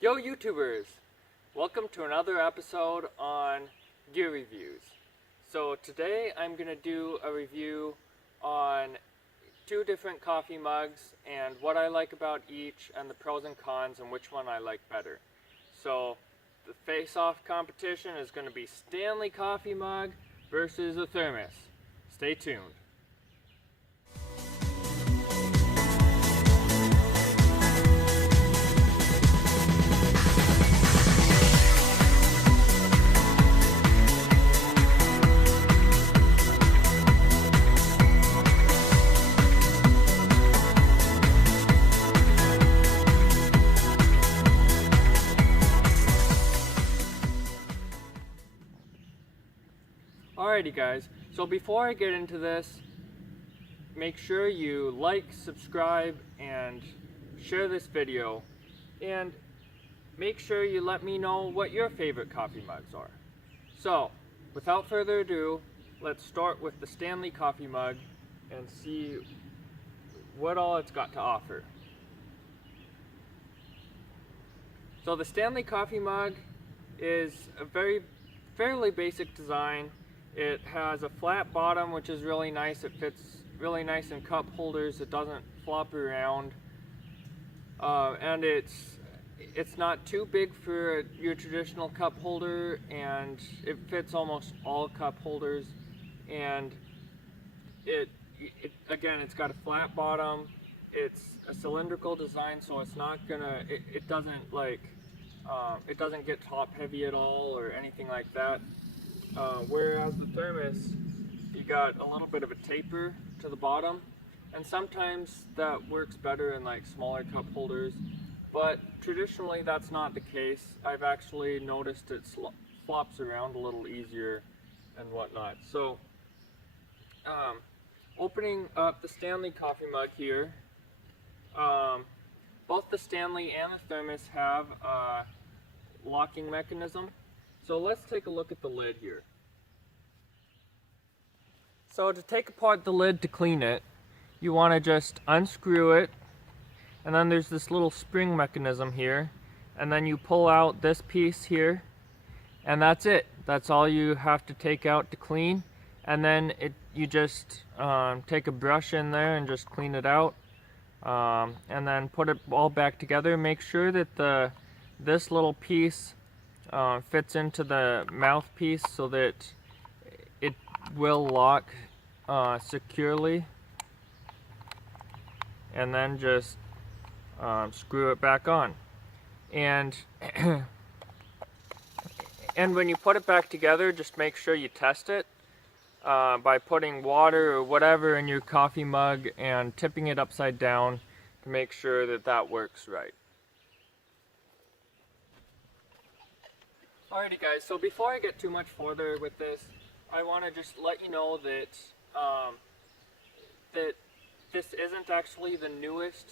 Yo YouTubers! Welcome to another episode on gear reviews. So today I'm going to do a review on two different coffee mugs and what I like about each and the pros and cons and which one I like better. So the face-off competition is going to be Stanley Coffee Mug versus a Thermos. Stay tuned. Alrighty guys, so before I get into this, make sure you like, subscribe, and share this video, and make sure you let me know what your favorite coffee mugs are. So, without further ado, let's start with the Stanley Coffee Mug and see what all it's got to offer. So the Stanley Coffee Mug is a fairly basic design. It has a flat bottom, which is really nice. It fits really nice in cup holders. It doesn't flop around, and it's not too big for your traditional cup holder, and it fits almost all cup holders. And again, it's got a flat bottom. It's a cylindrical design, so it's not gonna. It doesn't like. It doesn't get top heavy at all or anything like that. Whereas the Thermos, you got a little bit of a taper to the bottom, and sometimes that works better in like smaller cup holders, but traditionally that's not the case. I've actually noticed it flops around a little easier and whatnot. So opening up the Stanley Coffee Mug here, both the Stanley and the Thermos have a locking mechanism. So let's take a look at the lid here. So to take apart the lid to clean it, you want to just unscrew it, and then there's this little spring mechanism here, and then you pull out this piece here, and that's it. That's all you have to take out to clean, and then you just take a brush in there and just clean it out, and then put it all back together. Make sure that this little piece fits into the mouthpiece so that it will lock securely, and then just screw it back on. And and when you put it back together, just make sure you test it by putting water or whatever in your coffee mug and tipping it upside down to make sure that that works right. Alrighty guys, so before I get too much further with this, I want to just let you know that that this isn't actually the newest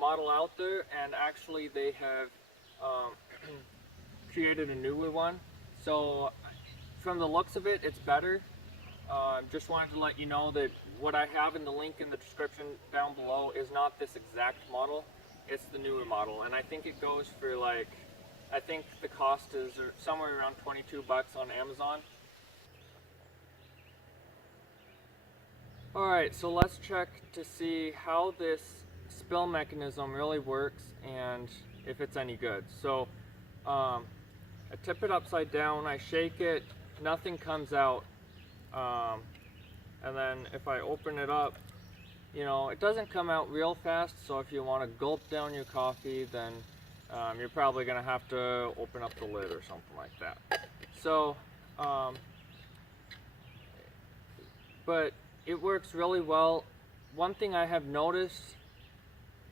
model out there, and actually they have created a newer one. So from the looks of it, it's better. Just wanted to let you know that what I have in the link in the description down below is not this exact model, it's the newer model, and I think it goes for like, I think the cost is somewhere around 22 bucks on Amazon. Alright, so let's check to see how this spill mechanism really works and if it's any good. So I tip it upside down, I shake it, nothing comes out, and then if I open it up, you know, it doesn't come out real fast, so if you want to gulp down your coffee, then you're probably going to have to open up the lid or something like that. So, but it works really well. One thing I have noticed,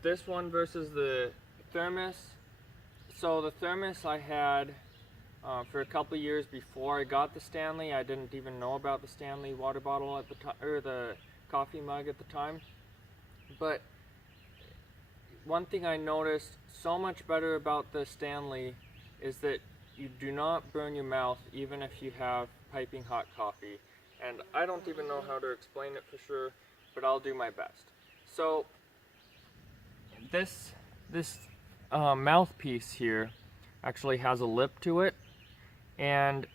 this one versus the Thermos. So the Thermos I had for a couple years before I got the Stanley. I didn't even know about the Stanley water bottle at the time, or the coffee mug at the time. But one thing I noticed so much better about the Stanley is that you do not burn your mouth even if you have piping hot coffee. And I don't even know how to explain it for sure, but I'll do my best. So this mouthpiece here actually has a lip to it, and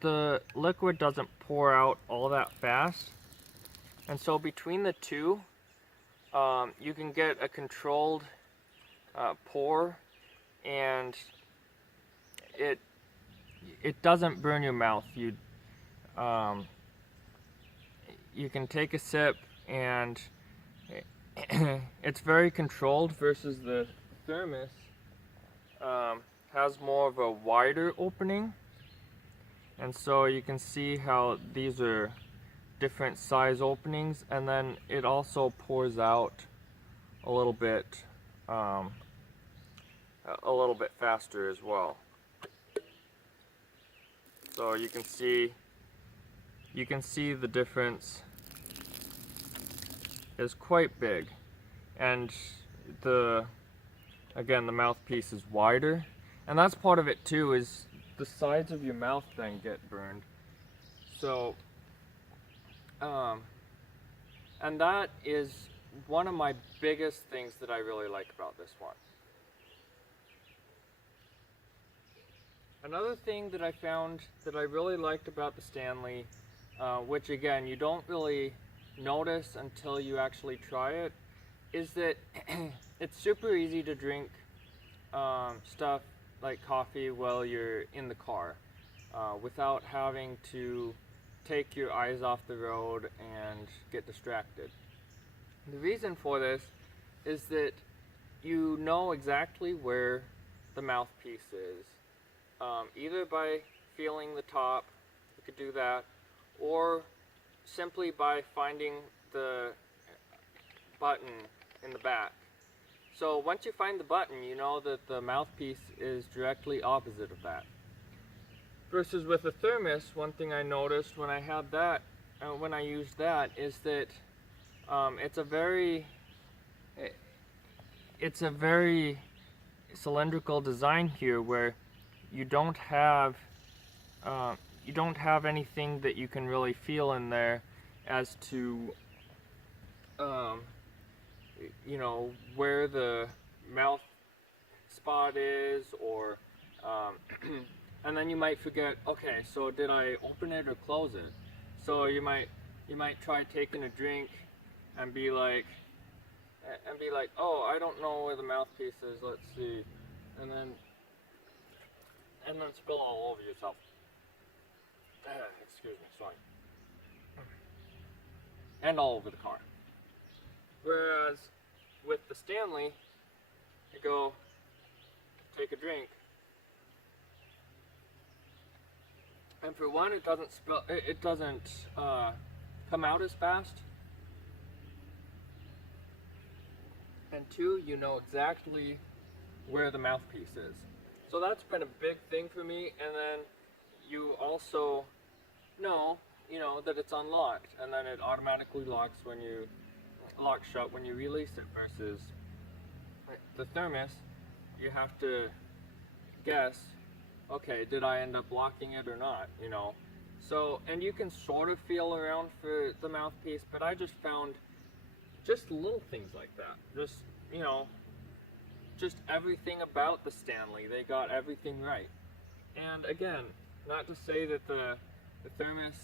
the liquid doesn't pour out all that fast. And so between the two, you can get a controlled pour, and it doesn't burn your mouth. You can take a sip, and it's very controlled, versus the Thermos has more of a wider opening. And so you can see how these are different size openings, and then it also pours out a little bit faster as well. So you can see the difference is quite big, and again the mouthpiece is wider, and that's part of it too, is the sides of your mouth then get burned. So and that is one of my biggest things that I really like about this one. Another thing that I found that I really liked about the Stanley, which again you don't really notice until you actually try it, is that it's super easy to drink stuff like coffee while you're in the car without having to take your eyes off the road and get distracted. The reason for this is that you know exactly where the mouthpiece is, either by feeling the top, you could do that, or simply by finding the button in the back. So once you find the button, you know that the mouthpiece is directly opposite of that. Versus with a Thermos, one thing I noticed when I had that, when I used that, is that it's a very cylindrical design here, where you don't have anything that you can really feel in there as to you know, where the mouth spot is, or and then you might forget, okay, so did I open it or close it? So you might try taking a drink and be like, oh, I don't know where the mouthpiece is, let's see, and then spill all over yourself. Excuse me, sorry. And all over the car. Whereas with the Stanley, you go take a drink, and for one, it doesn't spill. It doesn't come out as fast, and two, you know exactly where the mouthpiece is. So that's been a big thing for me. And then you also know, that it's unlocked, and then it automatically locks shut when you release it, versus the Thermos, you have to guess, okay, did I end up locking it or not, So, and you can sort of feel around for the mouthpiece, but I just found just little things like that. Just, just everything about the Stanley, they got everything right. And again, not to say that the Thermos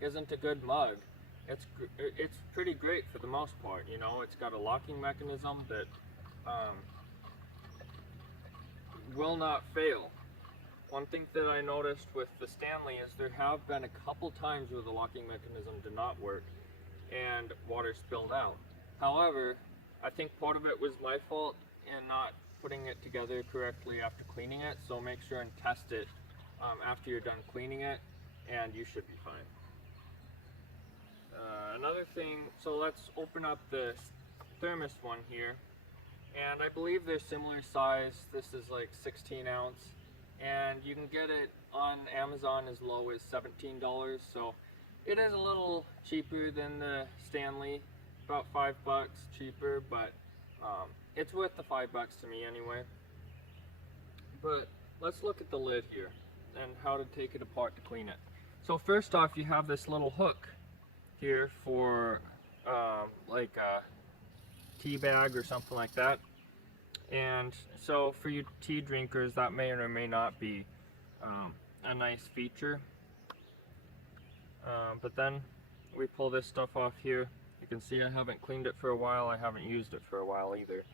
isn't a good mug. It's pretty great for the most part, It's got a locking mechanism that will not fail. One thing that I noticed with the Stanley is there have been a couple times where the locking mechanism did not work and water spilled out. However, I think part of it was my fault in not putting it together correctly after cleaning it, so make sure and test it after you're done cleaning it, and you should be fine. Another thing, so let's open up the Thermos one here, and I believe they're similar size. This is like 16 ounce, and you can get it on Amazon as low as $17, so it is a little cheaper than the Stanley, about $5 cheaper, but it's worth the $5 to me anyway. But let's look at the lid here and how to take it apart to clean it. So first off, you have this little hook here for like a tea bag or something like that, And so for you tea drinkers, that may or may not be a nice feature. But then we pull this stuff off here. You can see I haven't cleaned it for a while. I haven't used it for a while either.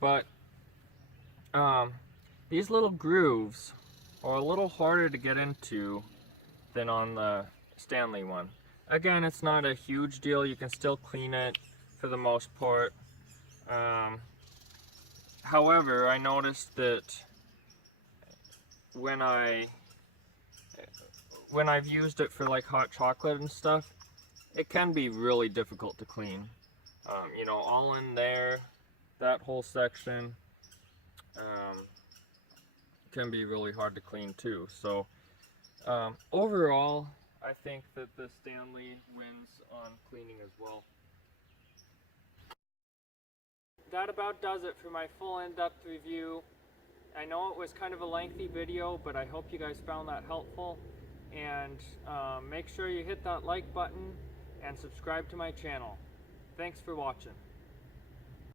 But these little grooves are a little harder to get into than on the Stanley one. Again, it's not a huge deal. You can still clean it for the most part. However, I noticed that when I've used it for like hot chocolate and stuff, it can be really difficult to clean. You know, all in there, that whole section can be really hard to clean too. So overall, I think that the Stanley wins on cleaning as well. That about does it for my full in-depth review. I know it was kind of a lengthy video, but I hope you guys found that helpful. And make sure you hit that like button and subscribe to my channel. Thanks for watching.